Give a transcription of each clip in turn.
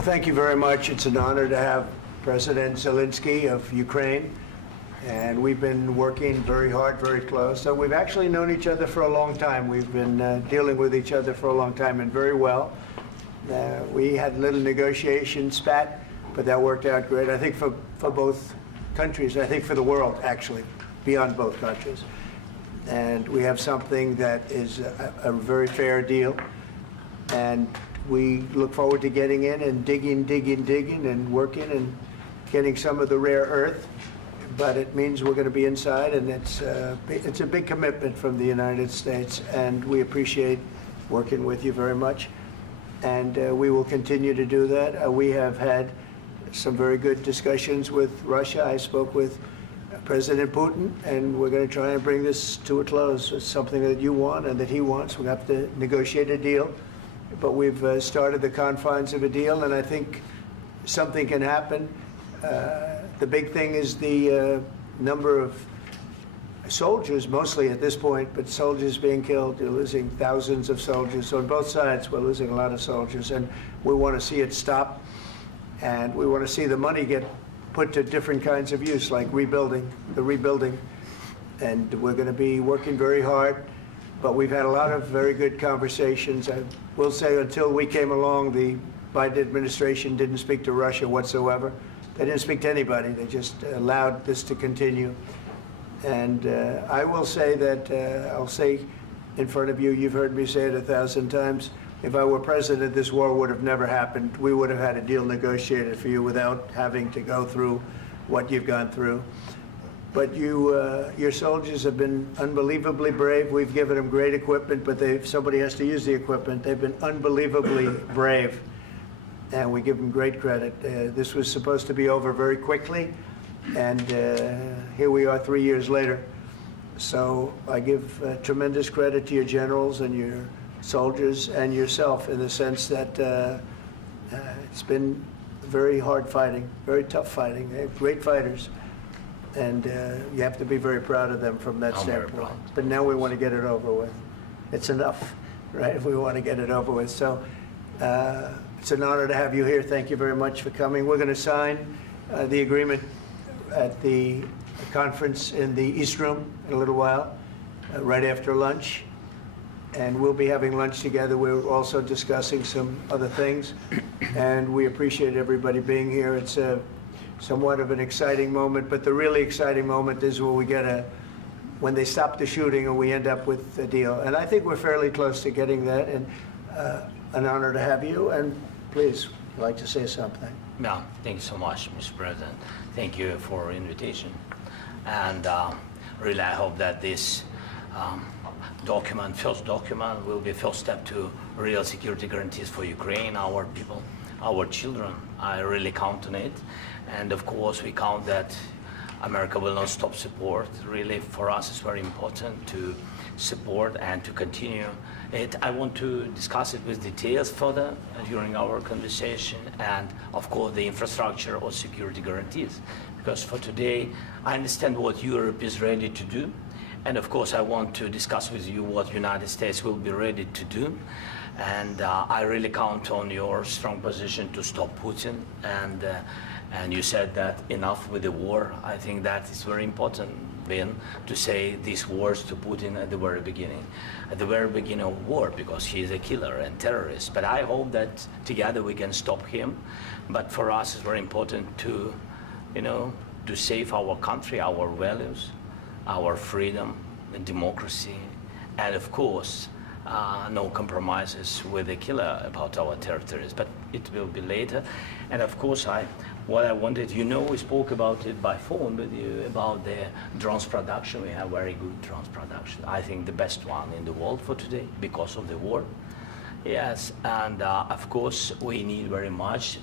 Well, thank you very much. It's an honor to have President Zelensky of Ukraine, and we've been working very hard, very close. So we've actually known each other for a long time. We've been dealing with each other for a long time, and very well. We had a little negotiation spat, but that worked out great. I think for both countries, I think for the world, actually, beyond both countries. And we have something that is a very fair deal. And we look forward to getting in and digging and working and getting some of the rare earth. But it means we're going to be inside, and it's a big commitment from the United States, and we appreciate working with you very much. And we will continue to do that. We have had some very good discussions with Russia. I spoke with President Putin, and we're going to try and bring this to a close. It's something that you want and that he wants. We have to negotiate a deal. But we've started the confines of a deal, and I think something can happen. The big thing is the number of soldiers, mostly at this point, but soldiers being killed. You're losing thousands of soldiers. On both sides, we're losing a lot of soldiers, and we want to see it stop. And we want to see the money get put to different kinds of use, like rebuilding. And we're going to be working very hard. But we've had a lot of very good conversations. I will say until we came along, the Biden administration didn't speak to Russia whatsoever. They didn't speak to anybody. They just allowed this to continue. And I will say that, I'll say in front of you, you've heard me say it 1,000 times, if I were president, this war would have never happened. We would have had a deal negotiated for you without having to go through what you've gone through. But your soldiers have been unbelievably brave. We've given them great equipment, but somebody has to use the equipment. They've been unbelievably brave, and we give them great credit. This was supposed to be over very quickly, and here we are 3 years later. So I give tremendous credit to your generals and your soldiers and yourself in the sense that it's been very hard fighting, very tough fighting. They're great fighters. And you have to be very proud of them from that standpoint. But now we want to get it over with. It's enough, right? We want to get it over with. So it's an honor to have you here. Thank you very much for coming. We're going to sign the agreement at the conference in the East Room in a little while, right after lunch. And we'll be having lunch together. We're also discussing some other things. And we appreciate everybody being here. It's somewhat of an exciting moment, but the really exciting moment is when they stop the shooting and we end up with a deal. And I think we're fairly close to getting that, and an honor to have you. And please, you'd like to say something? Yeah, thank you so much, Mr. President. Thank you for invitation. And really, I hope that this first document, will be first step to real security guarantees for Ukraine, our people, our children. I really count on it. And of course, we count that America will not stop support. Really, for us, it's very important to support and to continue it. I want to discuss it with details further during our conversation, and of course, the infrastructure or security guarantees. Because for today, I understand what Europe is ready to do. And of course, I want to discuss with you what United States will be ready to do. And I really count on your strong position to stop Putin. And you said that enough with the war. I think that is very important, Ben, to say these words to Putin at the very beginning of war, because he is a killer and terrorist. But I hope that together we can stop him. But for us, it's very important to, to save our country, our values, our freedom and democracy, and of course, no compromises with the killer about our territories, but it will be later. And of course, what I wanted, we spoke about it by phone with you, about the drones production. We have very good drones production. I think the best one in the world for today because of the war. Yes, and of course, we need very much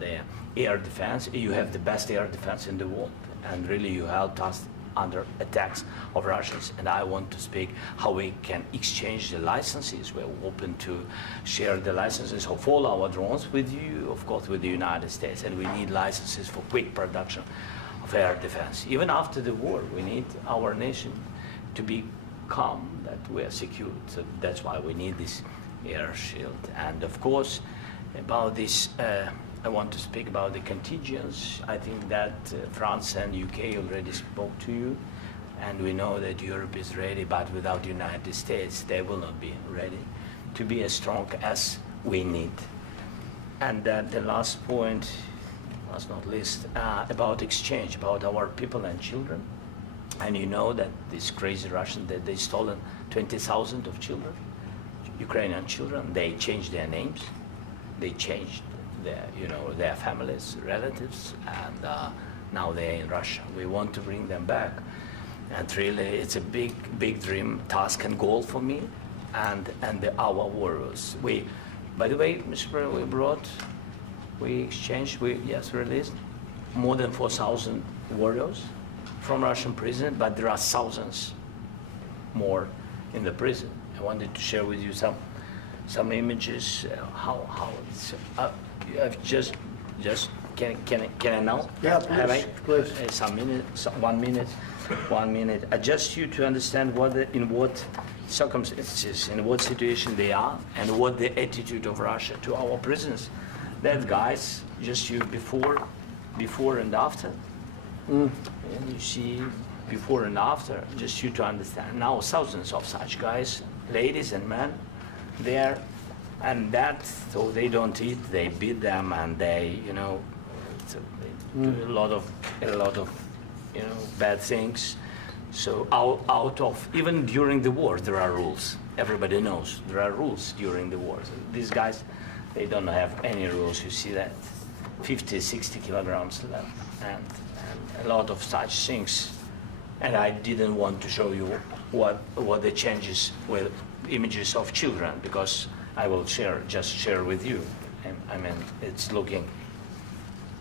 the air defense. You have the best air defense in the world, and really you helped us under attacks of Russians, and I want to speak how we can exchange the licenses. We're open to share the licenses of all our drones with you, of course, with the United States, and we need licenses for quick production of air defense. Even after the war, we need our nation to be calm, that we are secure. So that's why we need this air shield. And of course, about this I want to speak about the contingents. I think that France and UK already spoke to you, and we know that Europe is ready, but without the United States, they will not be ready to be as strong as we need. And the last point, last not least, about exchange, about our people and children. And you know that these crazy Russians, that they stolen 20,000 of children, Ukrainian children. They changed their names, they changed their families, relatives, and now they're in Russia. We want to bring them back, and really, it's a big dream, task, and goal for me, and our warriors. By the way, Mr. President, we exchanged, released more than 4,000 warriors from Russian prison, but there are thousands more in the prison. I wanted to share with you some images. How it's. I've just can I now? Yeah, please. Some minutes, 1 minute, 1 minute. Just you to understand in what circumstances, in what situation they are, and what the attitude of Russia to our prisoners. That guys, just you before and after. And you see before and after, just you to understand. Now thousands of such guys, ladies and men, there, and that, so they don't eat, they beat them, and they, they do a lot of, bad things. So out of, even during the war, there are rules. Everybody knows there are rules during the war. So these guys, they don't have any rules. You see that 50, 60 kilograms left, and a lot of such things. And I didn't want to show you what the changes with images of children, because I will just share with you. And I mean, it's looking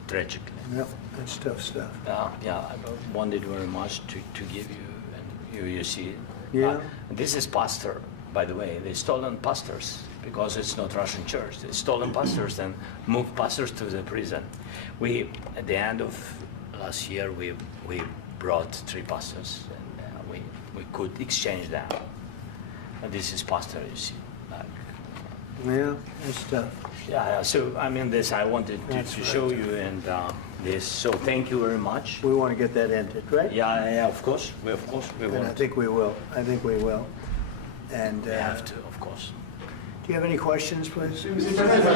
tragically. Yep, that's tough stuff. I wanted very much to give you, and you see. Yeah. This is pastor, by the way. They stolen pastors because it's not Russian church. They stolen pastors and moved pastors to the prison. At the end of last year, we brought 3 pastors, and we could exchange them. And this is pastor, you see. Yeah, that's tough. Yeah. So I mean, this I wanted to show you, and this. So thank you very much. We want to get that ended, right? Yeah. Of course. We And want. I think we will. And We have to, of course. do you have any questions, please? Mr. President.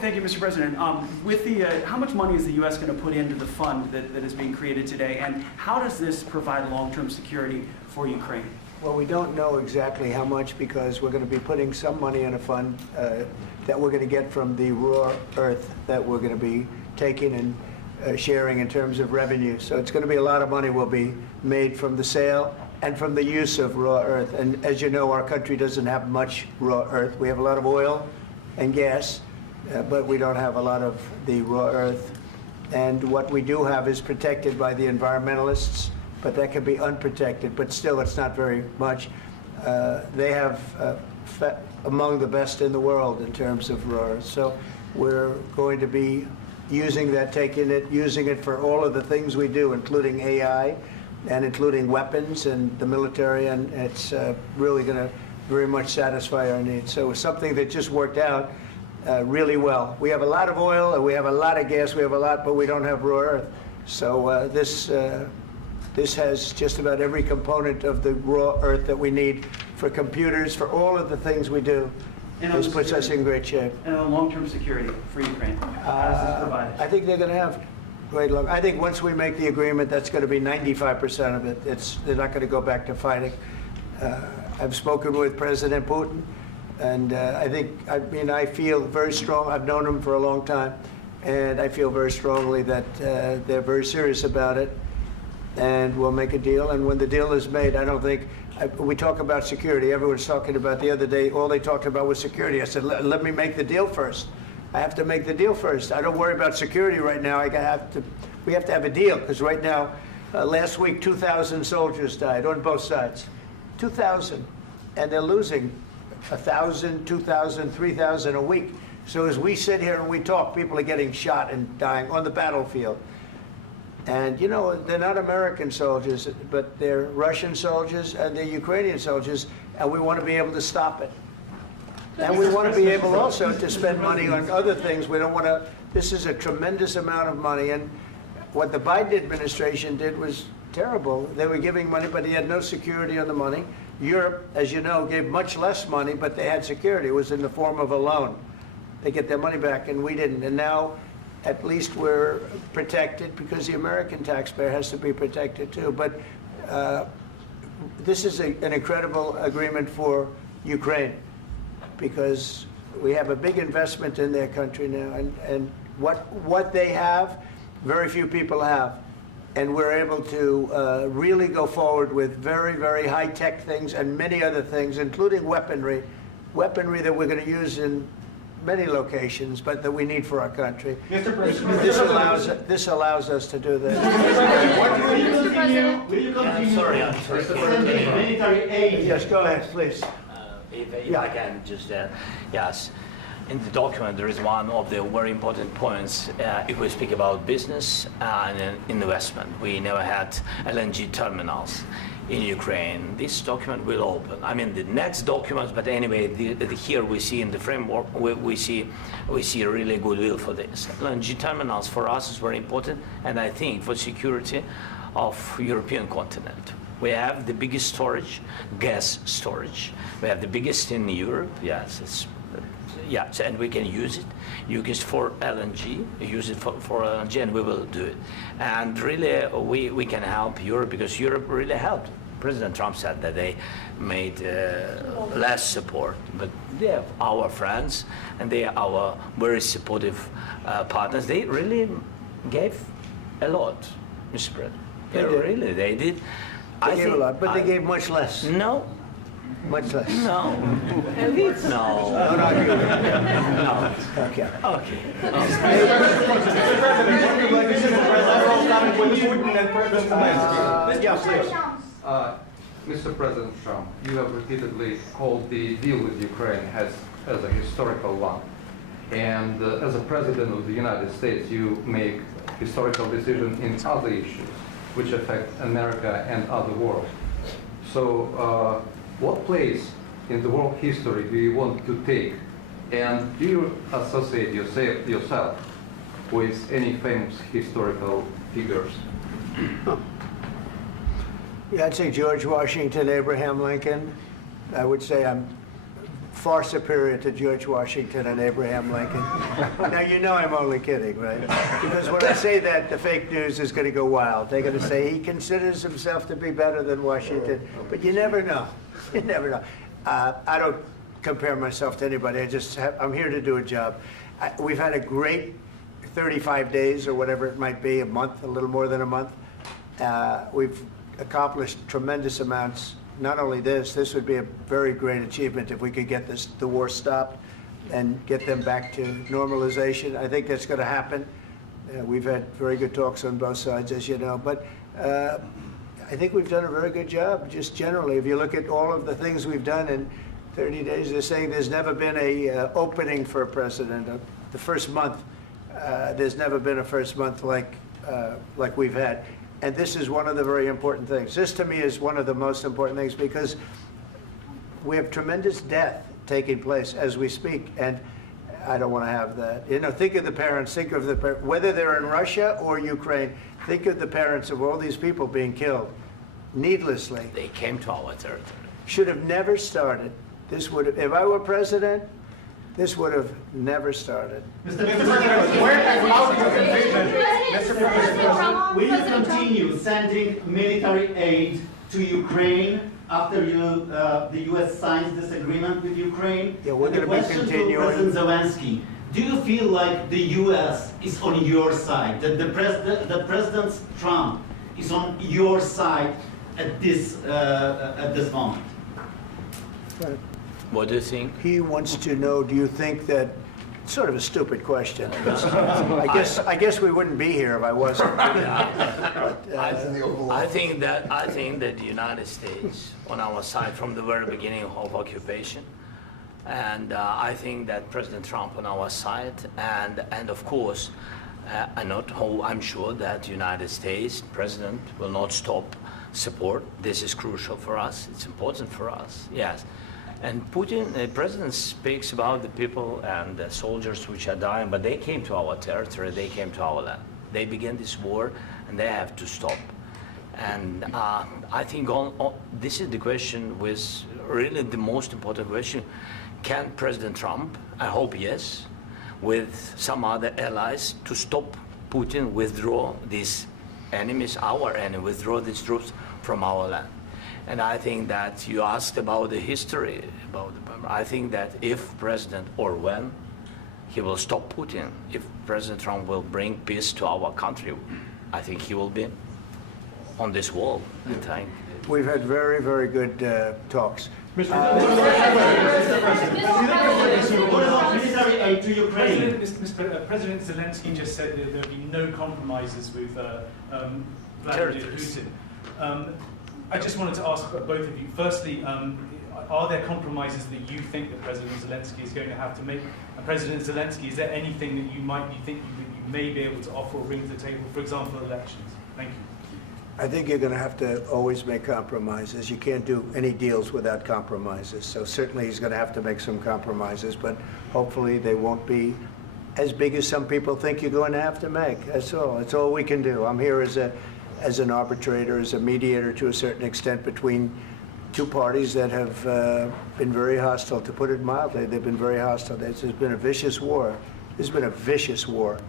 Thank you, Mr. President. With how much money is the U.S. going to put into the fund that is being created today, and how does this provide long-term security for Ukraine? Well, we don't know exactly how much, because we're going to be putting some money in a fund that we're going to get from the raw earth that we're going to be taking and sharing in terms of revenue. So it's going to be a lot of money will be made from the sale and from the use of raw earth. And as you know, our country doesn't have much raw earth. We have a lot of oil and gas, but we don't have a lot of the raw earth. And what we do have is protected by the environmentalists, but that can be unprotected, but still it's not very much. They have among the best in the world in terms of raw earth. So we're going to be using that, using it for all of the things we do, including AI and including weapons and the military, and it's really going to very much satisfy our needs. So it's something that just worked out really well. We have a lot of oil, and we have a lot of gas, we have a lot, but we don't have raw earth. So this has just about every component of the raw earth that we need for computers, for all of the things we do. This puts us in great shape. And on long-term security for Ukraine, how does this provide it? I think they're going to have great luck. I think once we make the agreement, that's going to be 95% of it. They're not going to go back to fighting. I've spoken with President Putin, and I feel very strong. I've known him for a long time, and I feel very strongly that they're very serious about it, and we'll make a deal. And when the deal is made, I don't think, we talk about security. Everyone's talking about the other day, all they talked about was security. I said, let me make the deal first. I have to make the deal first. I don't worry about security right now. We have to have a deal, because right now, last week, 2,000 soldiers died on both sides. 2,000. And they're losing 1,000, 2,000, 3,000 a week. So as we sit here and we talk, people are getting shot and dying on the battlefield. And, you know, they're not American soldiers, but they're Russian soldiers and they're Ukrainian soldiers, and we want to be able to stop it. And we want to be able also to spend money on other things. We don't want to, this is a tremendous amount of money. And what the Biden administration did was terrible. They were giving money, but he had no security on the money. Europe, as you know, gave much less money, but they had security. It was in the form of a loan. They get their money back, and we didn't. And now, at least we're protected because the American taxpayer has to be protected too. But this is an incredible agreement for Ukraine because we have a big investment in their country now. And what they have, very few people have. And we're able to really go forward with very, very high-tech things and many other things, including weaponry that we're going to use in many locations, but that we need for our country. Mr. President, This allows us to do that. will you continue I'm sorry. sending military aid? Yes, go ahead, please. If I can just, yes. In the document, there is one of the very important points. If we speak about business and investment, we never had LNG terminals in Ukraine. This document will open. I mean, the next document, but anyway, here we see in the framework, we see really goodwill for this. LNG terminals for us is very important, and I think for security of European continent. We have the biggest storage, gas storage. We have the biggest in Europe. Yes, and we can use it for LNG, use it for LNG, and we will do it. And really, we can help Europe because Europe really helped. President Trump said that they made less support, but they are our friends, and they are our very supportive partners. They really gave a lot, Mr. President. They did. They gave a lot, but they gave much less. No. Much less. No. No. No, not you. No. Okay. Okay. Mr. President Trump, you have repeatedly called the deal with Ukraine as a historical one. And as a President of the United States, you make historical decisions in other issues which affect America and other world. So what place in the world history do you want to take? And do you associate yourself with any famous historical figures? Yeah, I'd say George Washington, Abraham Lincoln. I would say I'm far superior to George Washington and Abraham Lincoln. Now, you know I'm only kidding, right? Because when I say that, the fake news is going to go wild. They're going to say he considers himself to be better than Washington. But you never know. You never know. I don't compare myself to anybody. I'm here to do a job. We've had a great 35 days or whatever it might be, a month, a little more than a month. We've accomplished tremendous amounts. Not only this would be a very great achievement if we could get the war stopped and get them back to normalization. I think that's going to happen. We've had very good talks on both sides, as you know. But I think we've done a very good job, just generally. If you look at all of the things we've done in 30 days, they're saying there's never been a opening for a president. The first month, there's never been a first month like we've had. And this is one of the very important things. This, to me, is one of the most important things because we have tremendous death taking place as we speak, and I don't want to have that. You know, think of the parents, whether they're in Russia or Ukraine, think of the parents of all these people being killed needlessly. They came to our territory. Should have never started. This would have, if I were president, this would have never started. Mr. President, where has out your commitment? Mr. President, will you continue sending military aid to Ukraine after the U.S. signs this agreement with Ukraine? Yeah, we're going to be continuing. To President Zelensky, do you feel like the U.S. is on your side, that the President Trump is on your side at this moment? Right. What do you think? He wants to know, do you think that, sort of a stupid question. I guess we wouldn't be here if I wasn't. I think that the United States on our side from the very beginning of occupation, and I think that President Trump on our side, and of course, I'm sure that the United States President will not stop support. This is crucial for us. It's important for us. Yes. And Putin, President speaks about the people and the soldiers which are dying, but they came to our territory, they came to our land. They began this war, and they have to stop. And I think this is the question, with really the most important question. Can President Trump, I hope yes, with some other allies, to stop Putin, withdraw these enemies, our enemy, withdraw these troops from our land? And I think that you asked about the history, I think that if President, or when, he will stop Putin, if President Trump will bring peace to our country, I think he will be on this wall. I think. We've had very, very good talks. What about military aid to Ukraine? President Zelensky just said that there will be no compromises with Vladimir Putin. I just wanted to ask both of you. Firstly, are there compromises that you think that President Zelensky is going to have to make? And President Zelensky, is there anything that you might be thinking that you may be able to offer or bring to the table, for example, elections? Thank you. I think you're going to have to always make compromises. You can't do any deals without compromises. So certainly he's going to have to make some compromises, but hopefully they won't be as big as some people think you're going to have to make. That's all. That's all we can do. I'm here as an arbitrator, as a mediator to a certain extent between two parties that have been very hostile, to put it mildly. They've been very hostile. There's been a vicious war. There's been a vicious war.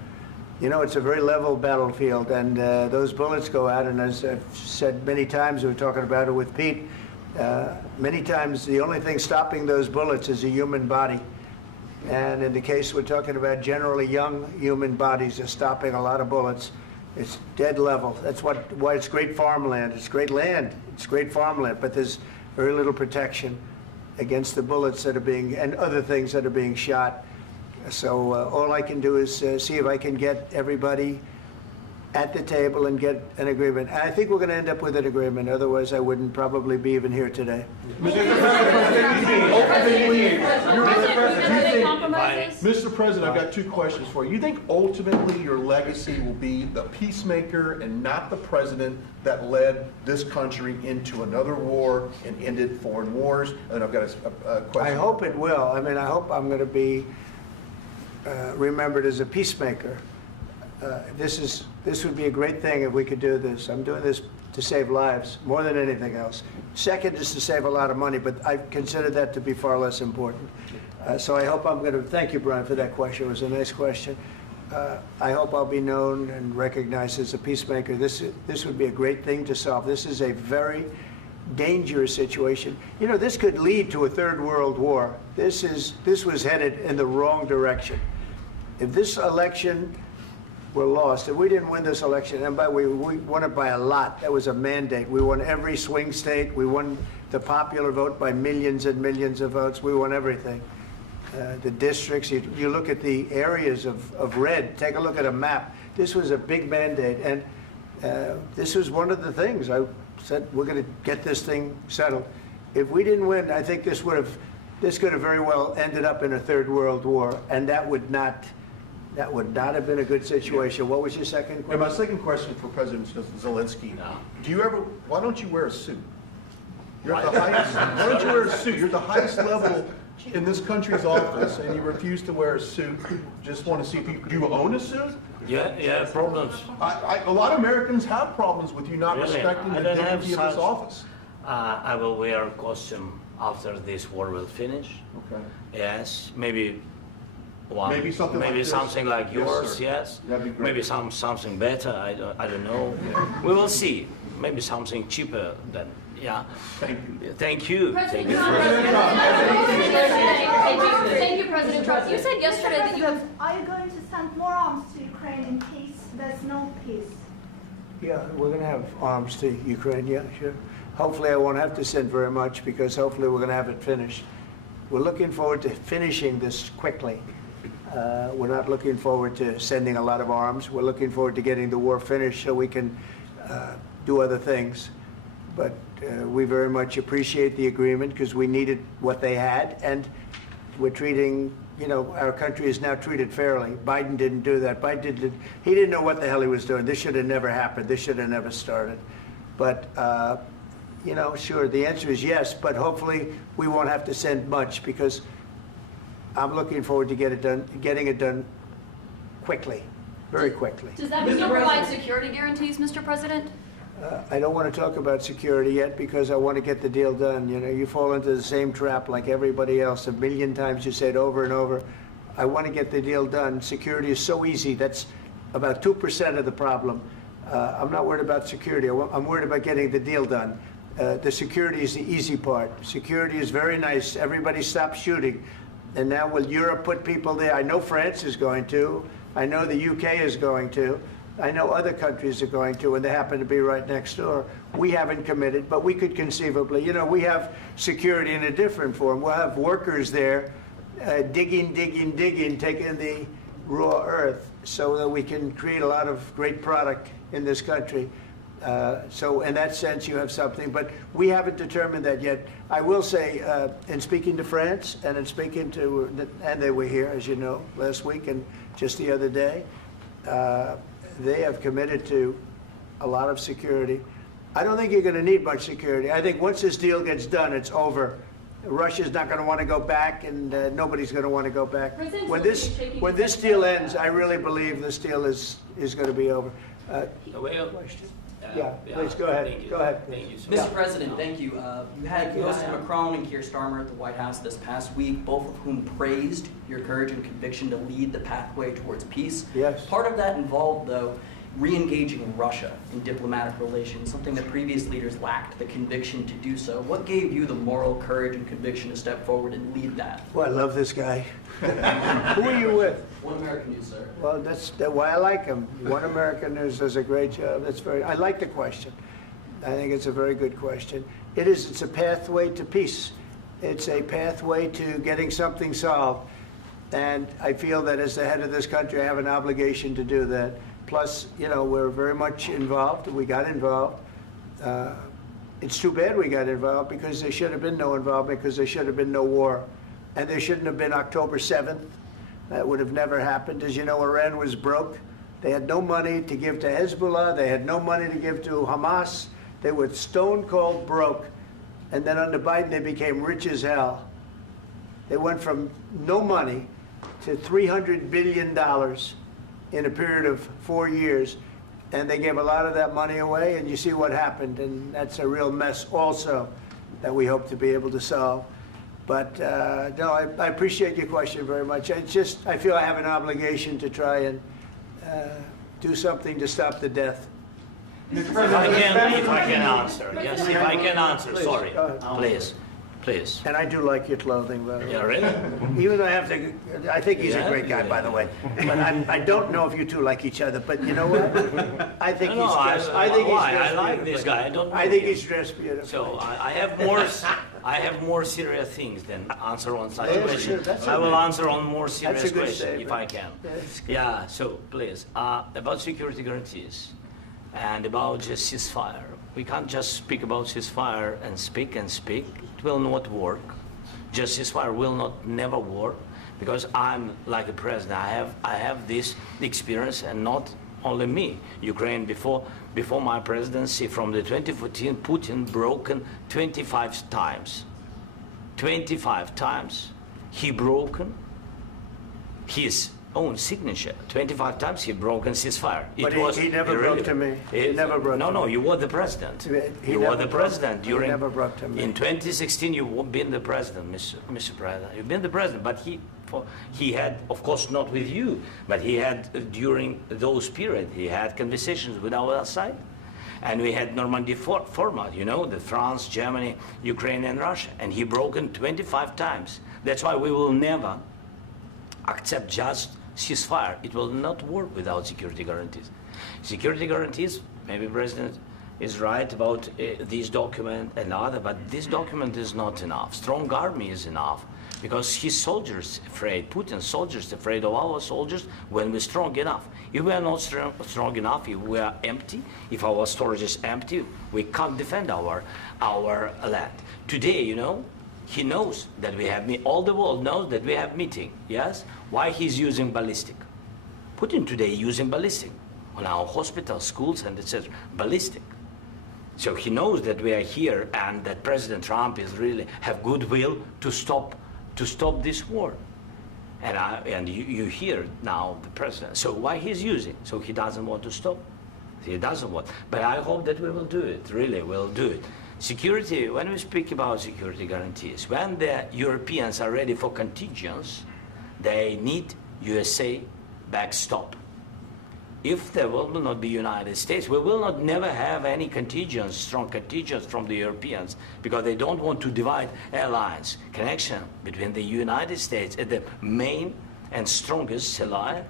You know, it's a very level battlefield, and those bullets go out, and as I've said many times, we were talking about it with Pete, many times the only thing stopping those bullets is a human body. And in the case we're talking about, generally young human bodies are stopping a lot of bullets. It's dead level. That's why it's great farmland. It's great land. It's great farmland, but there's very little protection against the bullets that are being, and other things that are being shot. So all I can do is see if I can get everybody at the table and get an agreement. And I think we're going to end up with an agreement. Otherwise, I wouldn't probably be even here today. Mr. President, I've got two questions for you. You think ultimately your legacy will be the peacemaker and not the president that led this country into another war and ended foreign wars? And I've got a question. I hope it will. I mean, I hope I'm going to be remembered as a peacemaker. This would be a great thing if we could do this. I'm doing this to save lives more than anything else. Second is to save a lot of money, but I consider that to be far less important. So I hope I'm going to, thank you, Brian, for that question. It was a nice question. I hope I'll be known and recognized as a peacemaker. This would be a great thing to solve. This is a very dangerous situation. You know, this could lead to a third world war. This was headed in the wrong direction. If this election were lost, if we didn't win this election, and by the way, we won it by a lot. That was a mandate. We won every swing state. We won the popular vote by millions and millions of votes. We won everything. The districts, you look at the areas of red, take a look at a map. This was a big mandate, and this was one of the things. I said, we're going to get this thing settled. If we didn't win, I think this could have very well ended up in a third world war, and that would not have been a good situation. What was your second question? And my second question for President Zelensky, why don't you wear a suit? You're at the highest, why don't you wear a suit? You're at the highest level in this country's office, and you refuse to wear a suit. Just want to see if do you own a suit? Yeah, problems. A lot of Americans have problems with you not respecting the dignity of this office. I will wear a costume after this war will finish. Okay. Yes, maybe one. Maybe something like this. Something like yours. Yes. That'd be great. Maybe something better. I don't know. Yeah. We will see. Maybe something cheaper than. Yeah. Thank you. Thank you. President Trump. Thank you, President Trump. You said yesterday that you have. Are you going to send more arms to Ukraine in case there's no peace? Yeah, we're going to have arms to Ukraine. Yeah, sure. Hopefully, I won't have to send very much because hopefully we're going to have it finished. We're looking forward to finishing this quickly. We're not looking forward to sending a lot of arms. We're looking forward to getting the war finished so we can do other things. But we very much appreciate the agreement because we needed what they had, and we're treating, you know, our country is now treated fairly. Biden didn't do that. He didn't know what the hell he was doing. This should have never happened. This should have never started. But you know, sure, the answer is yes, but hopefully we won't have to send much, because I'm looking forward to getting it done quickly, very quickly. Does that mean you'll provide security guarantees, Mr. President? I don't want to talk about security yet, because I want to get the deal done. You know, you fall into the same trap like everybody else. A million times you say it over and over. I want to get the deal done. Security is so easy. That's about 2% of the problem. I'm not worried about security. I'm worried about getting the deal done. The security is the easy part. Security is very nice. Everybody stopped shooting. And now will Europe put people there? I know France is going to. I know the UK is going to. I know other countries are going to, and they happen to be right next door. We haven't committed, but we could conceivably. You know, we have security in a different form. We'll have workers there digging, taking the raw earth so that we can create a lot of great product in this country. So in that sense, you have something, but we haven't determined that yet. I will say, in speaking to France and in speaking to, and they were here, as you know, last week and just the other day, they have committed to a lot of security. I don't think you're going to need much security. I think once this deal gets done, it's over. Russia's not going to want to go back, and nobody's going to want to go back. When this deal ends, I really believe this deal is going to be over. Question? Yeah, please go ahead. Go ahead. Thank you, sir. Mr. President, thank you. You had President Macron and Keir Starmer at the White House this past week, both of whom praised your courage and conviction to lead the pathway towards peace. Yes. Part of that involved, though, re-engaging Russia in diplomatic relations, something that previous leaders lacked the conviction to do so. What gave you the moral courage and conviction to step forward and lead that? Well, I love this guy. Who are you with? One American News, sir. Well, that's why I like him. One American News does a great job. I like the question. I think it's a very good question. It's a pathway to peace. It's a pathway to getting something solved. And I feel that as the head of this country, I have an obligation to do that. Plus, you know, we're very much involved. We got involved. It's too bad we got involved, because there should have been no involvement, because there should have been no war. And there shouldn't have been October 7th. That would have never happened. As you know, Iran was broke. They had no money to give to Hezbollah. They had no money to give to Hamas. They were stone cold broke. And then under Biden, they became rich as hell. They went from no money to $300 billion in a period of 4 years. And they gave a lot of that money away, and you see what happened. And that's a real mess also that we hope to be able to solve. But no, I appreciate your question very much. It's just, I feel I have an obligation to try and do something to stop the death. If I can answer, yes, if I can answer, Please, sorry, go ahead. please. And I do like your clothing, by the way. Yeah, really? Even though I think he's a great guy, by the way. But I don't know if you two like each other, but you know what? I think he's dressed. I like this guy. I think he's dressed beautiful. So I have more serious things than answer on such Yeah, question. sure, I will answer on more That's serious a good question if statement. I can. That's good. Yeah, so please, about security guarantees and about just ceasefire. We can't just speak about ceasefire and speak. It will not work. Just ceasefire will never work, because I'm like a president. I have this experience, and not only me. Ukraine before my presidency, from the 2014, Putin broken 25 times. 25 times he broken his own signature. 25 times he broken ceasefire. But he never broke to me. He never broke to me. No, you were the president. You were the president during. He never broke to me. In 2016, you've been the president, Mr. President. You've been the president, but he had, of course, not with you, but he had during those period. He had conversations with our side, and we had Normandy format. You know, the France, Germany, Ukraine, and Russia, and he broken 25 times. That's why we will never accept just ceasefire. It will not work without security guarantees. Security guarantees, maybe President is right about this document and other, but this document is not enough. Strong army is enough, because his soldiers afraid, Putin's soldiers afraid of our soldiers when we're strong enough. If we are not strong enough, if we are empty, if our storage is empty, we can't defend our land. Today, you know, he knows that we have all the world knows that we have meeting, yes? Why he's using ballistic? Putin today using ballistic on our hospitals, schools, and etc. Ballistic. So he knows that we are here and that President Trump is really have goodwill to stop this war. And you hear now the president. So why he's using? So he doesn't want to stop. He doesn't want. But I hope that we will do it. Really, we'll do it. Security. When we speak about security guarantees, when the Europeans are ready for contingents, they need USA backstop. If there will not be United States, we will not never have any contingents, strong contingents from the Europeans, because they don't want to divide alliance connection between the United States and the main and strongest ally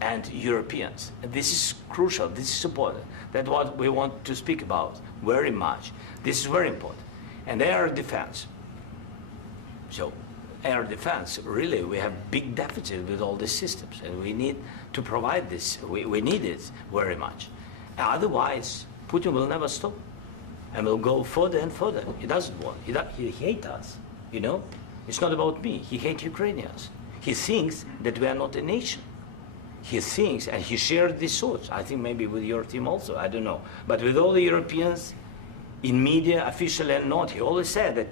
and Europeans. And this is crucial, this is important. That's what we want to speak about very much. This is very important. And air defense. So air defense, really, we have big deficit with all these systems, and we need to provide this. We need it very much. Otherwise, Putin will never stop, and will go further and further. He doesn't want. He hates us. You know, it's not about me. He hates Ukrainians. He thinks that we are not a nation. He thinks, and he shared these thoughts. I think maybe with your team also. I don't know, but with all the Europeans, in media, officially and not, he always said that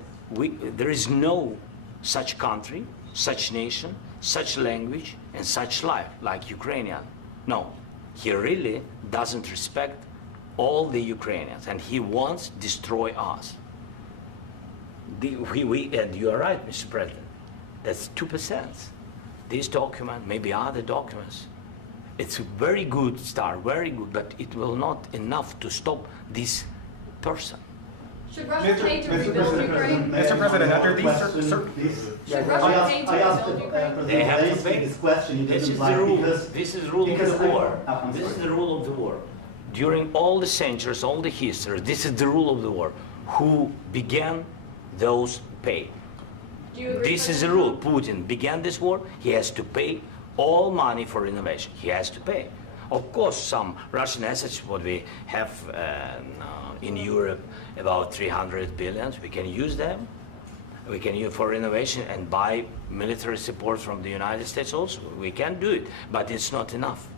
there is no such country, such nation, such language, and such life like Ukrainian. No, he really doesn't respect all the Ukrainians, and he wants to destroy us. And you are right, Mr. President. That's 2%. This document, maybe other documents, it's a very good start, very good, but it will not enough to stop this person. Should Russia pay to rebuild Ukraine? Mr. President, under these Should Russia pay to I asked rebuild Ukraine? They have to Zelensky pay. this question. This is the rule. This is the rule of the war. This is the rule of the war. During all the centuries, all the history, this is the rule of the war. Who began, those pay. Do you agree, This is the rule. Putin began this war. He has to pay all money for innovation. He has to pay. Of course, some Russian assets, what we have in Europe, about 300 billion, we can use them. We can use for innovation and buy military support from the United States also. We can do it, but it's not enough.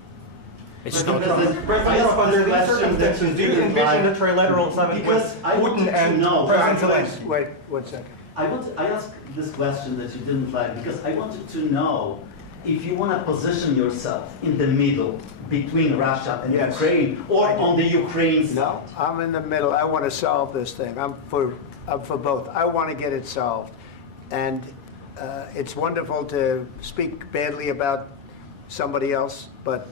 It's not enough. President, under these circumstances, do you envision a trilateral summit with Putin and President Zelensky? Wait 1 second. I asked this question that you didn't like because I wanted to know if you want to position yourself in the middle between Russia and Yes. Ukraine, or on the Ukraine side. No, I'm in the middle. I want to solve this thing. I'm for both. I want to get it solved. And it's wonderful to speak badly about somebody else, but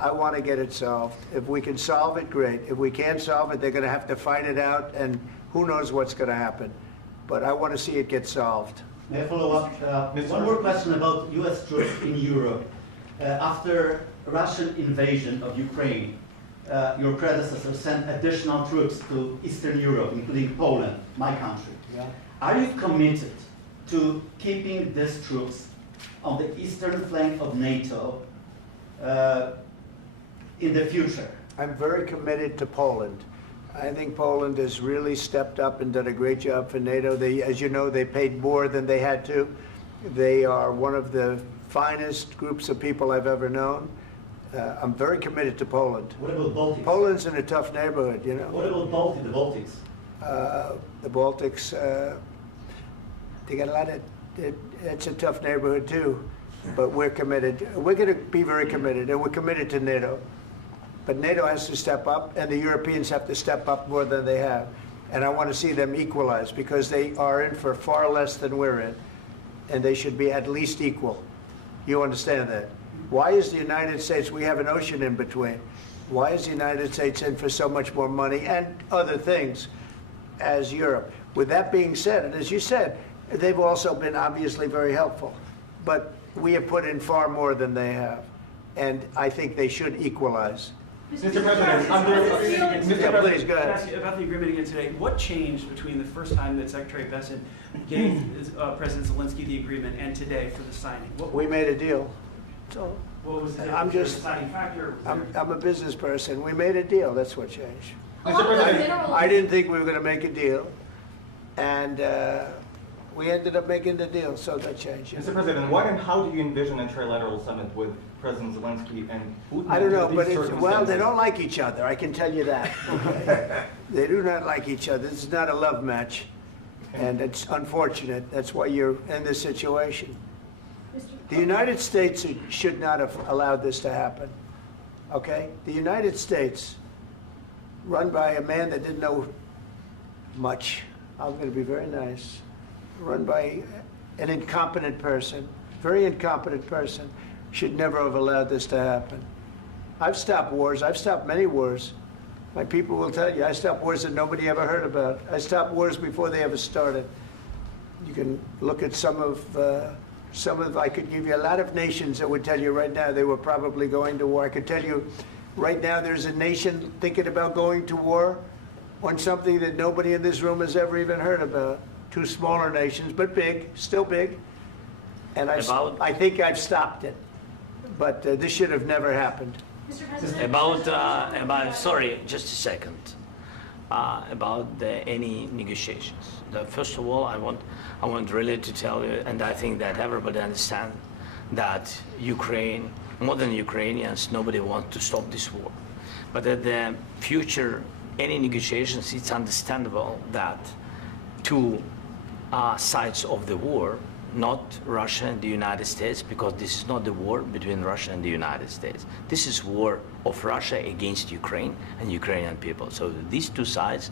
I want to get it solved. If we can solve it, great. If we can't solve it, they're going to have to fight it out, and who knows what's going to happen. But I want to see it get solved. May I follow up? One more question about U.S. troops in Europe. After Russian invasion of Ukraine, your predecessor sent additional troops to Eastern Europe, including Poland, my country. Yeah. Are you committed to keeping these troops on the eastern flank of NATO in the future? I'm very committed to Poland. I think Poland has really stepped up and done a great job for NATO. They, as you know, they paid more than they had to. They are one of the finest groups of people I've ever known. I'm very committed to Poland. What about Baltics? Poland's in a tough neighborhood, you know. What about the Baltics? The Baltics, they got a lot of, it's a tough neighborhood too, but we're committed. We're going to be very committed, and we're committed to NATO. But NATO has to step up, and the Europeans have to step up more than they have. And I want to see them equalize, because they are in for far less than we're in, and they should be at least equal. You understand that? Why is the United States, we have an ocean in between, why is the United States in for so much more money and other things as Europe? With that being said, and as you said, they've also been obviously very helpful, but we have put in far more than they have, and I think they should equalize. Mr. President, Please, go ahead. Ask you about the agreement again today. What changed between the first time that Secretary Visit gave President Zelensky the agreement and today for the signing? We made a deal. So What was the I'm just- deciding factor? I'm a business person. We made a deal. That's what changed. Along with minerals. I didn't think we were going to make a deal, and We ended up making the deal, so that changed. Mr. President, what and how do you envision a trilateral summit with President Zelensky and Putin? I don't know, under but these well, they circumstances? don't like each other, I can tell you that. Okay? They do not like each other. This is not a love match, and it's unfortunate. That's why you're in this situation. The United States should not have allowed this to happen, okay? The United States, run by a man that didn't know much, I'm going to be very nice, run by an incompetent person, very incompetent person, should never have allowed this to happen. I've stopped wars. I've stopped many wars. My people will tell you, I stopped wars that nobody ever heard about. I stopped wars before they ever started. You can look at some of, I could give you a lot of nations that would tell you right now they were probably going to war. I could tell you right now there's a nation thinking about going to war on something that nobody in this room has ever even heard about. Two smaller nations, but big, still big. And I think I've stopped it. But this should have never happened. Mr. President, Sorry, just a second. About any negotiations. First of all, I want really to tell you, and I think that everybody understands that Ukraine, more than Ukrainians, nobody wants to stop this war. But at the future, any negotiations, it's understandable that two sides of the war, not Russia and the United States, because this is not the war between Russia and the United States. This is war of Russia against Ukraine and Ukrainian people. So these two sides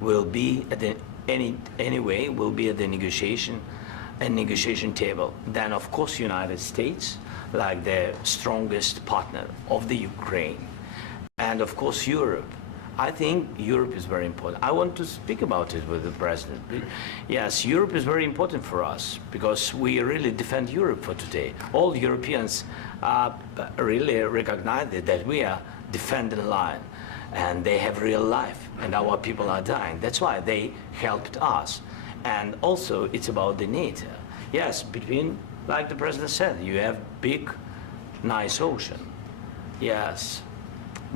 will be at the will be at the negotiation table. Then of course United States, like the strongest partner of the Ukraine, and of course Europe. I think Europe is very important. I want to speak about it with the president. Yes, Europe is very important for us because we really defend Europe for today. All Europeans really recognize that we are defending the line, and they have real life, and our people are dying. That's why they helped us. And also, it's about the NATO. Yes, between, like the president said, you have big, nice ocean. Yes,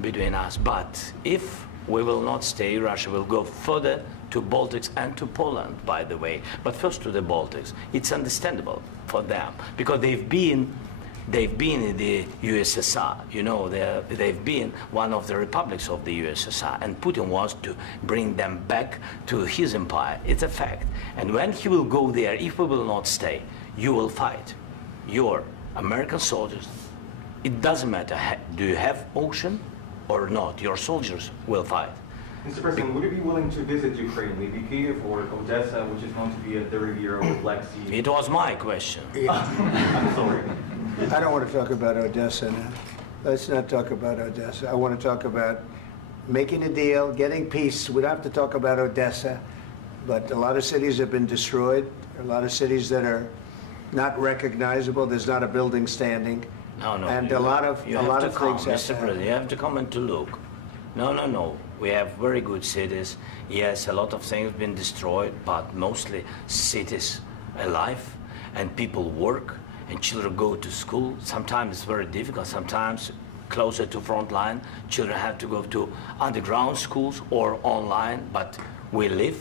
between us. But if we will not stay, Russia will go further to Baltics and to Poland, by the way. But first to the Baltics. It's understandable for them because they've been in the USSR. You know, they've been one of the republics of the USSR, and Putin wants to bring them back to his empire. It's a fact. And when he will go there, if we will not stay, you will fight. Your American soldiers, it doesn't matter, do you have ocean or not, your soldiers will fight. Mr. President, would you be willing to visit Ukraine, maybe Kyiv or Odessa, which is known to be at the Riviera or Black Sea? It was my question. I'm sorry. I don't want to talk about Odessa now. Let's not talk about Odessa. I want to talk about making a deal, getting peace. We don't have to talk about Odessa, but a lot of cities have been destroyed. A lot of cities that are not recognizable. There's not a building standing. No, and a lot of things. Mr. President, you have to come and to look. No. We have very good cities. Yes, a lot of things have been destroyed, but mostly cities alive, and people work, and children go to school. Sometimes it's very difficult. Sometimes closer to front line, children have to go to underground schools or online. But we live.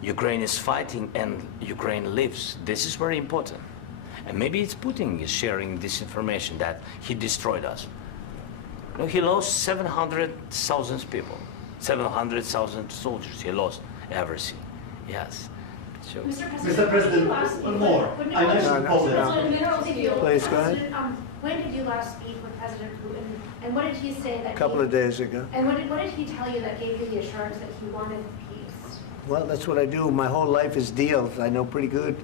Ukraine is fighting, and Ukraine lives. This is very important. And maybe it's Putin is sharing this information that he destroyed us. No, he lost 700,000 people, 700,000 soldiers. He lost everything. Yes. So. Mr. President, one more. I mentioned Poland. Please, go ahead. When did you last speak with President Putin, and what did he say that? A couple of days ago. And what did he tell you that gave you the assurance that he wanted peace? Well, that's what I do. My whole life is deals. I know pretty good.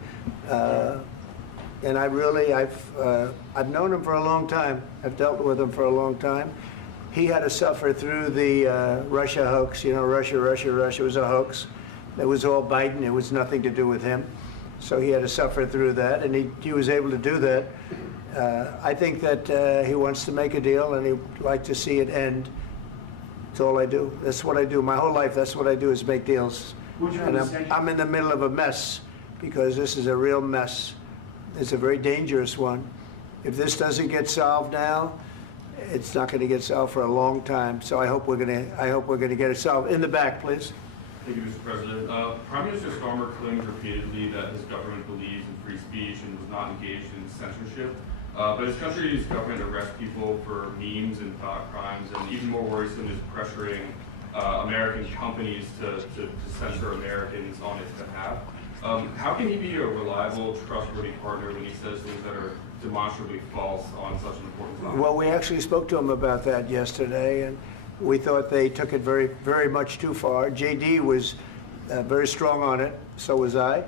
And I've known him for a long time. I've dealt with him for a long time. He had to suffer through the Russia hoax. You know, Russia was a hoax. It was all Biden. It was nothing to do with him. So he had to suffer through that, and he was able to do that. I think that he wants to make a deal, and he'd like to see it end. That's all I do. That's what I do. My whole life, that's what I do, is make deals. And I'm in the middle of a mess, because this is a real mess. It's a very dangerous one. If this doesn't get solved now, it's not going to get solved for a long time. So I hope we're going to get it solved. In the back, please. Thank you, Mr. President. Prime Minister Starmer claimed repeatedly that his government believes in free speech and was not engaged in censorship. But his country's government arrests people for memes and thought crimes, and even more worrisome is pressuring American companies to censor Americans on its behalf. How can he be a reliable, trustworthy partner when he says things that are demonstrably false on such an important topic? Well, we actually spoke to him about that yesterday, and we thought they took it very, very much too far. JD was very strong on it. So was I.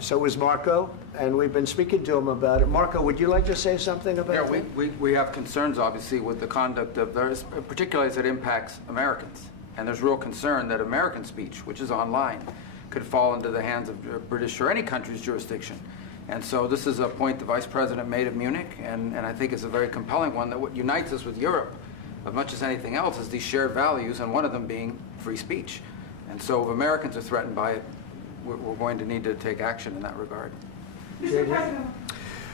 So was Marco. And we've been speaking to him about it. Marco, would you like to say something about that? Yeah, we have concerns, obviously, with the conduct of theirs, particularly as it impacts Americans. And there's real concern that American speech, which is online, could fall into the hands of British or any country's jurisdiction. And so this is a point the Vice President made at Munich, and I think it's a very compelling one, that what unites us with Europe, as much as anything else, is these shared values, and one of them being free speech. And so if Americans are threatened by it, we're going to need to take action in that regard. Mr. President.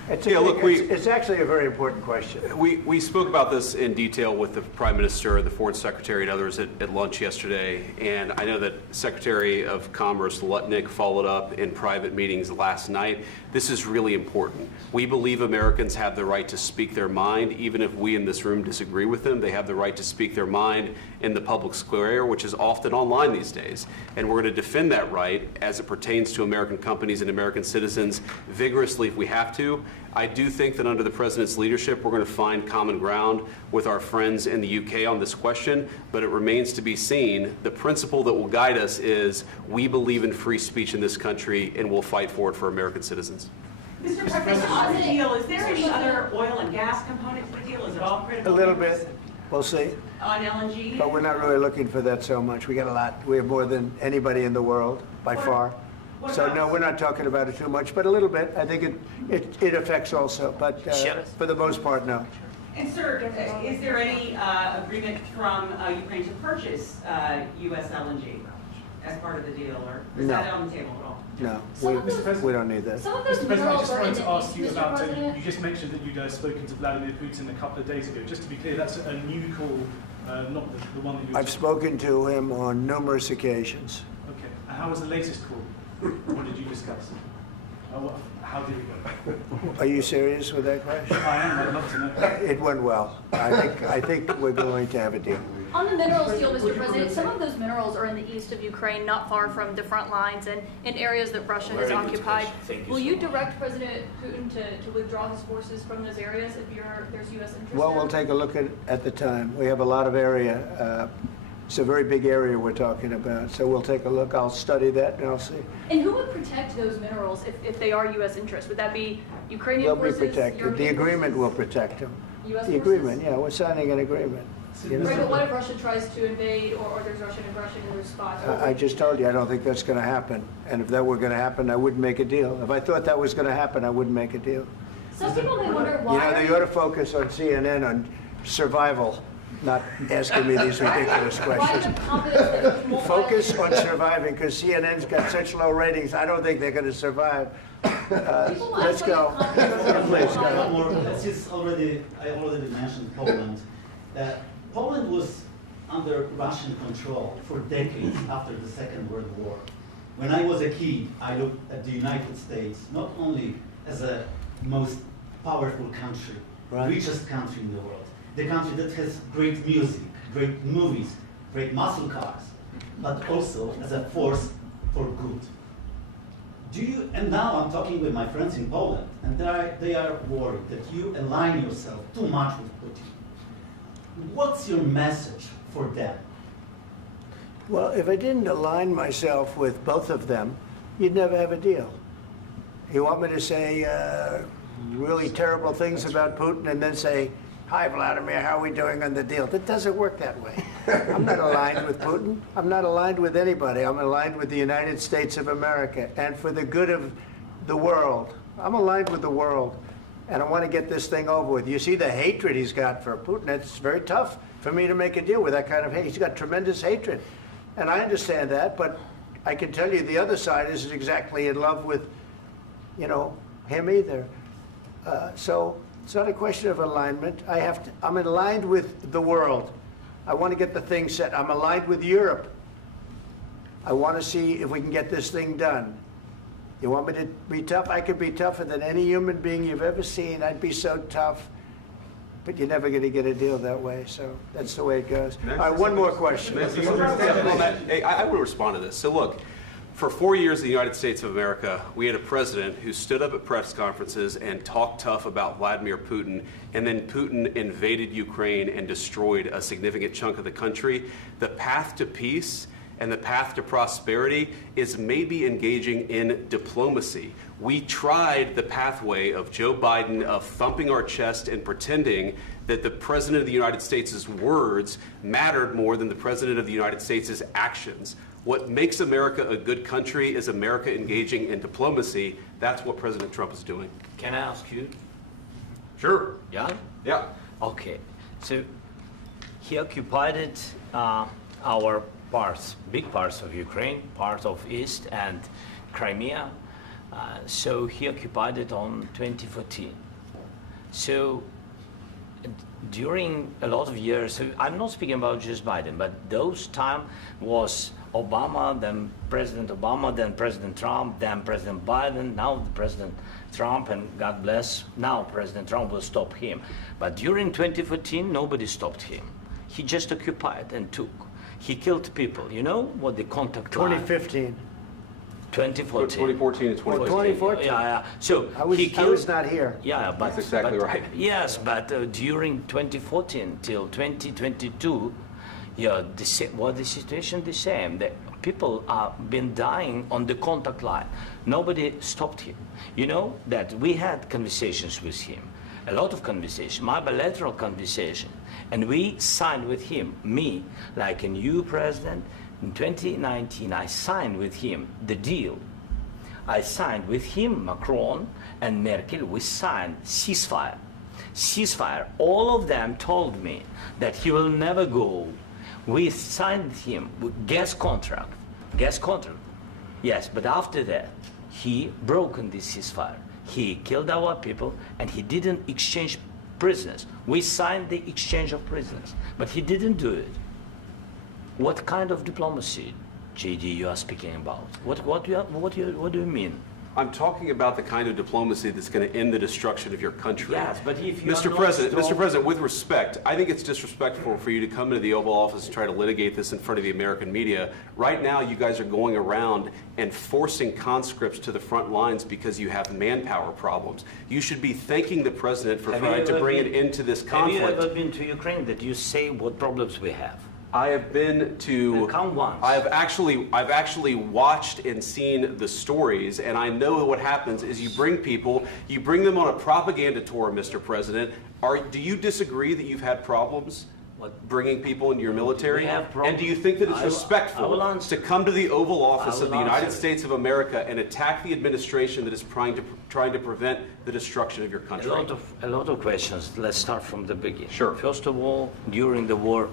It's actually a very important question. We spoke about this in detail with the Prime Minister, the Foreign Secretary, and others at lunch yesterday. And I know that Secretary of Commerce Lutnick followed up in private meetings last night. This is really important. We believe Americans have the right to speak their mind, even if we in this room disagree with them. They have the right to speak their mind in the public square, which is often online these days. And we're going to defend that right as it pertains to American companies and American citizens vigorously if we have to. I do think that under the President's leadership, we're going to find common ground with our friends in the UK on this question, but it remains to be seen. The principle that will guide us is we believe in free speech in this country, and we'll fight for it for American citizens. Mr. President, on the deal, is there any other oil and gas component to the deal? Is it all critical? A little bit. We'll see. On LNG? But we're not really looking for that so much. We got a lot. We have more than anybody in the world, by far. So no, we're not talking about it too much, but a little bit. I think it affects also, but for the most part, no. And sir, is there any agreement from Ukraine to purchase U.S. LNG as part of the deal, or is that on the table at all? No, we don't need that. Mr. President, I just wanted to ask you about, you just mentioned that you'd spoken to Vladimir Putin a couple of days ago. Just to be clear, that's a new call, not the one that you... I've spoken to him on numerous occasions. Okay. And how was the latest call? What did you discuss? How did it go? Are you serious with that question? I am. I'd love to know. It went well. I think we're going to have a deal. On the minerals deal, Mr. President, some of those minerals are in the east of Ukraine, not far from the front lines and in areas that Russia has occupied. Will you direct President Putin to withdraw his forces from those areas if there's U.S. interest? Well, we'll take a look at the time. We have a lot of area. It's a very big area we're talking about, so we'll take a look. I'll study that and I'll see. And who would protect those minerals if they are U.S. interests? Would that be Ukrainian forces? They'll be protected. The agreement will protect them. U.S. The agreement, yeah, we're signing an agreement. Right, but what if Russia tries to invade or there's Russian aggression in those spots? I just told you, I don't think that's going to happen. And if that were going to happen, I wouldn't make a deal. If I thought that was going to happen, I wouldn't make a deal. Some people may wonder why... You know, they ought to focus on CNN on survival, not asking me these ridiculous questions. Focus on surviving, because CNN's got such low ratings, I don't think they're going to survive. Let's go. Please, go. I already mentioned Poland. Poland was under Russian control for decades after the Second World War. When I was a kid, I looked at the United States not only as a most powerful country, richest country in the world, the country that has great music, great movies, great muscle cars, but also as a force for good. And now I'm talking with my friends in Poland, and they are worried that you align yourself too much with Putin. What's your message for them? Well, if I didn't align myself with both of them, you'd never have a deal. You want me to say really terrible things about Putin and then say, "Hi, Vladimir, how are we doing on the deal?" That doesn't work that way. I'm not aligned with Putin. I'm not aligned with anybody. I'm aligned with the United States of America and for the good of the world. I'm aligned with the world. And I want to get this thing over with. You see the hatred he's got for Putin. It's very tough for me to make a deal with that kind of hate. He's got tremendous hatred. And I understand that, but I can tell you the other side isn't exactly in love with, him either. So it's not a question of alignment. I'm aligned with the world. I want to get the thing set. I'm aligned with Europe. I want to see if we can get this thing done. You want me to be tough? I could be tougher than any human being you've ever seen. I'd be so tough. But you're never going to get a deal that way, so that's the way it goes. All right, one more question. Hey, I will respond to this. So look, for 4 years in the United States of America, we had a president who stood up at press conferences and talked tough about Vladimir Putin, and then Putin invaded Ukraine and destroyed a significant chunk of the country. The path to peace and the path to prosperity is maybe engaging in diplomacy. We tried the pathway of Joe Biden of thumping our chest and pretending that the President of the United States' words mattered more than the President of the United States' actions. What makes America a good country is America engaging in diplomacy. That's what President Trump is doing. Can I ask you? Sure. Yeah? Yeah. Okay. So he occupied it, our parts, big parts of Ukraine, part of East and Crimea. So he occupied it on 2014. So during a lot of years, so I'm not speaking about just Biden, but those time was Obama, then President Obama, then President Trump, then President Biden, now President Trump, and God bless, now President Trump will stop him. But during 2014, nobody stopped him. He just occupied and took. He killed people. You know what the contact line? 2015. 2014 and 2014. 2014. Yeah. So I was not here. Yeah, but that's exactly right. Yes, but during 2014 till 2022, yeah, the situation the same. The people are been dying on the contact line. Nobody stopped him. You know that we had conversations with him, a lot of conversation, my bilateral conversation, and we signed with him, me, like a new president. In 2019, I signed with him the deal. I signed with him, Macron and Merkel, we signed ceasefire. Ceasefire. All of them told me that he will never go. We signed with him with gas contract. Gas contract. Yes, but after that, he broken this ceasefire. He killed our people and he didn't exchange prisoners. We signed the exchange of prisoners, but he didn't do it. What kind of diplomacy, JD, you are speaking about? What do you mean? I'm talking about the kind of diplomacy that's going to end the destruction of your country. Yes, but if you Mr. President, with respect, I think it's disrespectful for you to come into the Oval Office and try to litigate this in front of the American media. Right now, you guys are going around and forcing conscripts to the front lines because you have manpower problems. You should be thanking the President for trying to bring an end to this conflict. Have you ever been to Ukraine that you say what problems we have? I have been to. Count once. I've actually watched and seen the stories, and I know what happens is you bring them on a propaganda tour, Mr. President. Do you disagree that you've had problems bringing people into your military? And do you think that it's respectful to come to the Oval Office of the United States of America and attack the administration that is trying to prevent the destruction of your country? A lot of questions. Let's start from the beginning. Sure. First of all, during the war,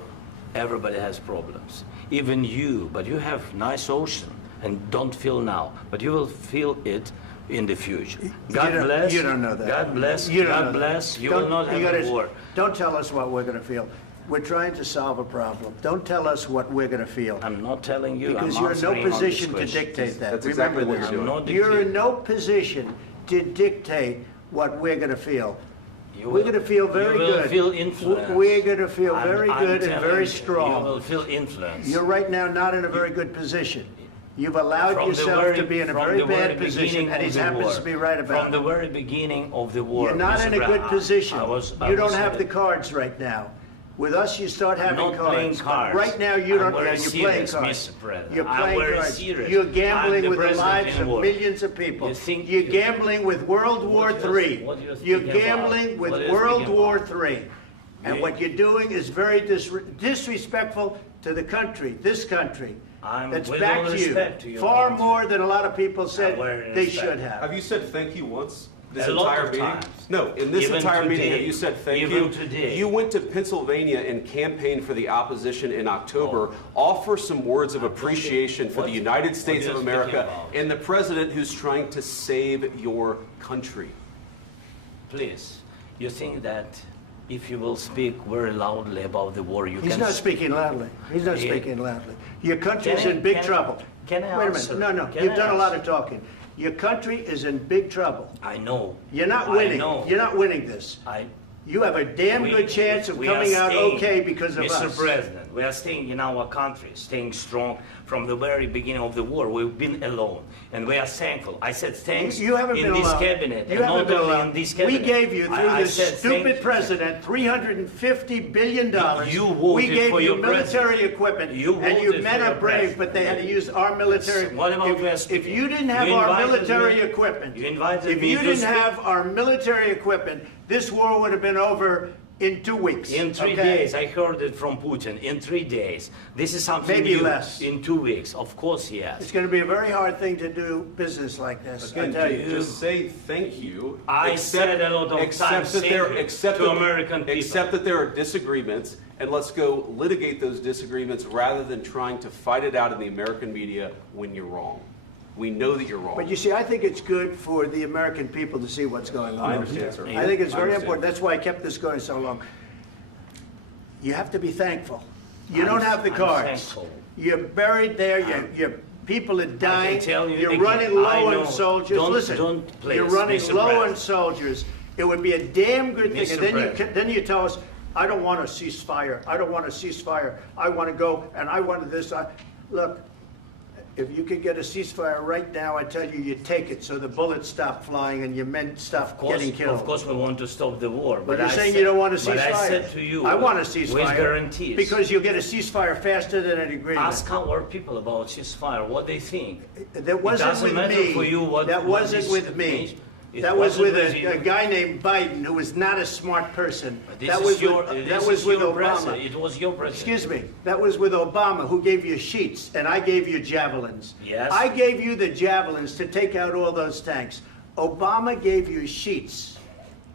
everybody has problems. Even you, but you have nice ocean and don't feel now, but you will feel it in the future. God bless. You don't know that. God bless. You don't God know bless. that. You will not have a war. Don't tell us what we're going to feel. We're trying to solve a problem. Don't tell us what we're going to feel. I'm not telling you. Because you're in no position to dictate that. That's exactly what you're doing. You're in no position to dictate what we're going to feel. We're going to feel very good. You will feel influence. We're going to feel very good and very strong. You will feel influence. You're right now not in a very good position. You've allowed yourself to be in a very bad position, and he happens to be right about it. From the very beginning of the war. You're not in a good position. You don't have the cards right now. With us, you start having cards. I'm not playing cards. Right now, you don't. You're playing cards. Mr. President. You're playing cards. Serious. You're gambling with the lives of millions of people. You're gambling with World War III. You're gambling with World War III. And what you're doing is very disrespectful to the country, this country. That's back to you. Far more than a lot of people said they should have. Have you said thank you once? This a lot entire of meeting? times. No, in this Even entire meeting, today. have you said thank Even you? today. You went to Pennsylvania and campaigned for the opposition in October. Offer some words of appreciation for the United States of America and the president who's trying to save your country. Please, you think that if you will speak very loudly about the war, you can... He's not speaking loudly. He's not speaking loudly. Your country's in big trouble. Can I Wait a answer? minute. No, Can you've I done a lot answer? of talking. Your country is in big trouble. I know. You're not I winning. know. You're not winning this. You have a damn good chance of coming out okay because of us. Mr. President, we are staying in our country, staying strong from the very beginning of the war. We've been alone, and we are thankful. I said thanks You haven't in been this alone. cabinet, You and haven't not been only alone. in this cabinet. We gave you, through I this said stupid thank you. president, $350 billion. You voted we gave for you your military president. equipment, You and you voted men for are your brave, president. but they had to use our military. What about West If you didn't have You our invited military me- equipment, You invited if me you to didn't speak. have our military equipment, this war would have been over in 2 weeks. In 3 okay? days, I heard it from Putin. In 3 days, this is something Maybe new. less. In 2 weeks, of course, yes. It's going to be a very hard thing to do business like this. I Again, tell you. just say thank you. I said a lot of times that thank there, you accept to that- American people. Accept that there are disagreements, and let's go litigate those disagreements rather than trying to fight it out in the American media when you're wrong. We know that you're wrong. But you see, I think it's good for the American people to see what's going on. I understand, sir. I think it's I very understand. important. That's why I kept this going so long. You have to be thankful. You don't have the I'm cards. thankful. You're buried there. Your people are dying. tell you You're again, running I low know. on soldiers. Don't- Listen, don't, please, you're running Mr. low on President. soldiers. It would be a damn good thing. Mr. And then President. then you tell us, I don't want a ceasefire. I don't want a ceasefire. I want to go and I want this. Look, if you could get a ceasefire right now, I tell you, you take it so the bullets stop flying and your men stop getting killed. Of course, we want to stop the war. But you're I saying said- you don't want a ceasefire. But I said to you, I want a ceasefire. with guarantees. Because you'll get a ceasefire faster than an agreement. Ask our people about ceasefire, what they think. That wasn't it doesn't with matter me. for you what That what wasn't is- with me. It That was wasn't with you. a guy named Biden, who was not a smart person. This That is was your, with, this that was is with your Obama. president. It was your president. Excuse me. That was with Obama, who gave you sheets, and I gave you javelins. Yes. I gave you the javelins to take out all those tanks. Obama gave you sheets.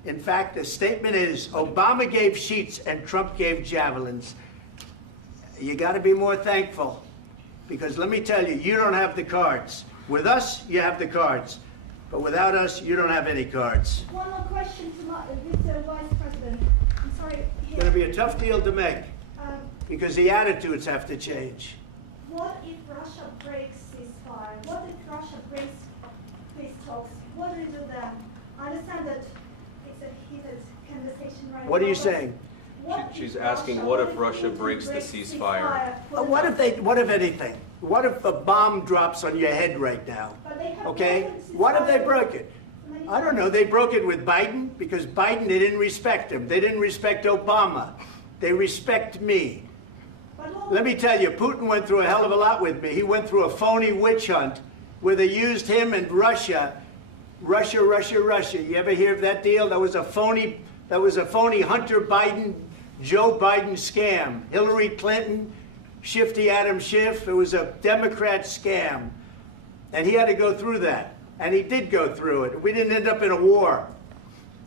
In fact, the statement is, Obama gave sheets and Trump gave javelins. You got to be more thankful, because let me tell you, you don't have the cards. With us, you have the cards. But without us, you don't have any cards. One more question to Mr. Vice President. I'm sorry. It's going to be a tough deal to make, Um, because the attitudes have to change. What if Russia breaks ceasefire? What if Russia breaks peace talks? What do you do then? I understand that it's a heated conversation right now. What are you but saying? what She's if asking, what if Putin Russia breaks the breaks ceasefire? What if anything? What if a bomb drops on your head right now? But they have Okay? broken ceasefire. What if they broke it? I don't know. They broke it with Biden, because Biden, they didn't respect him. They didn't respect Obama. They respect me. Let me tell you, Putin went through a hell of a lot with me. He went through a phony witch hunt where they used him and Russia. Russia. You ever hear of that deal? That was a phony Hunter Biden, Joe Biden scam. Hillary Clinton, Shifty Adam Schiff. It was a Democrat scam. And he had to go through that. And he did go through it. We didn't end up in a war.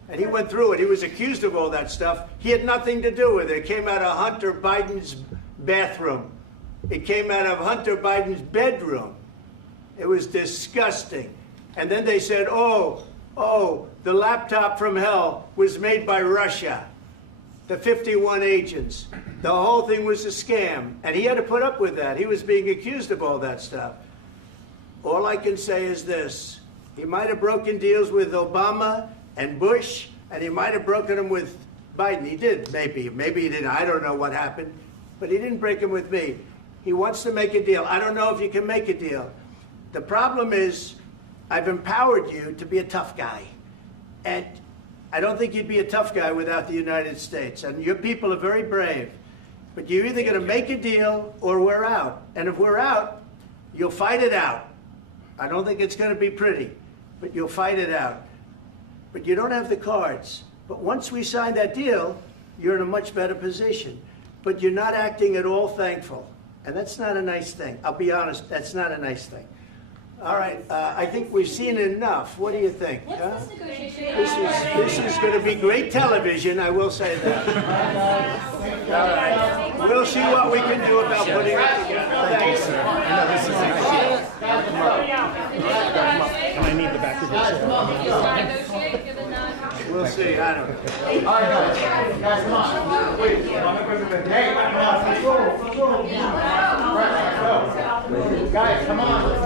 And he went through it. He was accused of all that stuff. He had nothing to do with it. It came out of Hunter Biden's bathroom. It came out of Hunter Biden's bedroom. It was disgusting. And then they said, oh, the laptop from hell was made by Russia. The 51 agents. The whole thing was a scam. And he had to put up with that. He was being accused of all that stuff. All I can say is this. He might have broken deals with Obama and Bush, and he might have broken them with Biden. He did, maybe. Maybe he didn't. I don't know what happened. But he didn't break them with me. He wants to make a deal. I don't know if you can make a deal. The problem is, I've empowered you to be a tough guy. And I don't think you'd be a tough guy without the United States. And your people are very brave. But you're either going to make a deal or we're out. And if we're out, you'll fight it out. I don't think it's going to be pretty, but you'll fight it out. But you don't have the cards. But once we sign that deal, you're in a much better position. But you're not acting at all thankful. And that's not a nice thing. I'll be honest, that's not a nice thing. All right, I think we've seen enough. What do you think? Huh? This is going to be great television, I will say that. All right. We'll see what we can do about putting it together. Thank you, sir. I need the back of your We'll see. I don't know. All right, guys, come on. Wait. Hey, let's go. Guys, come on.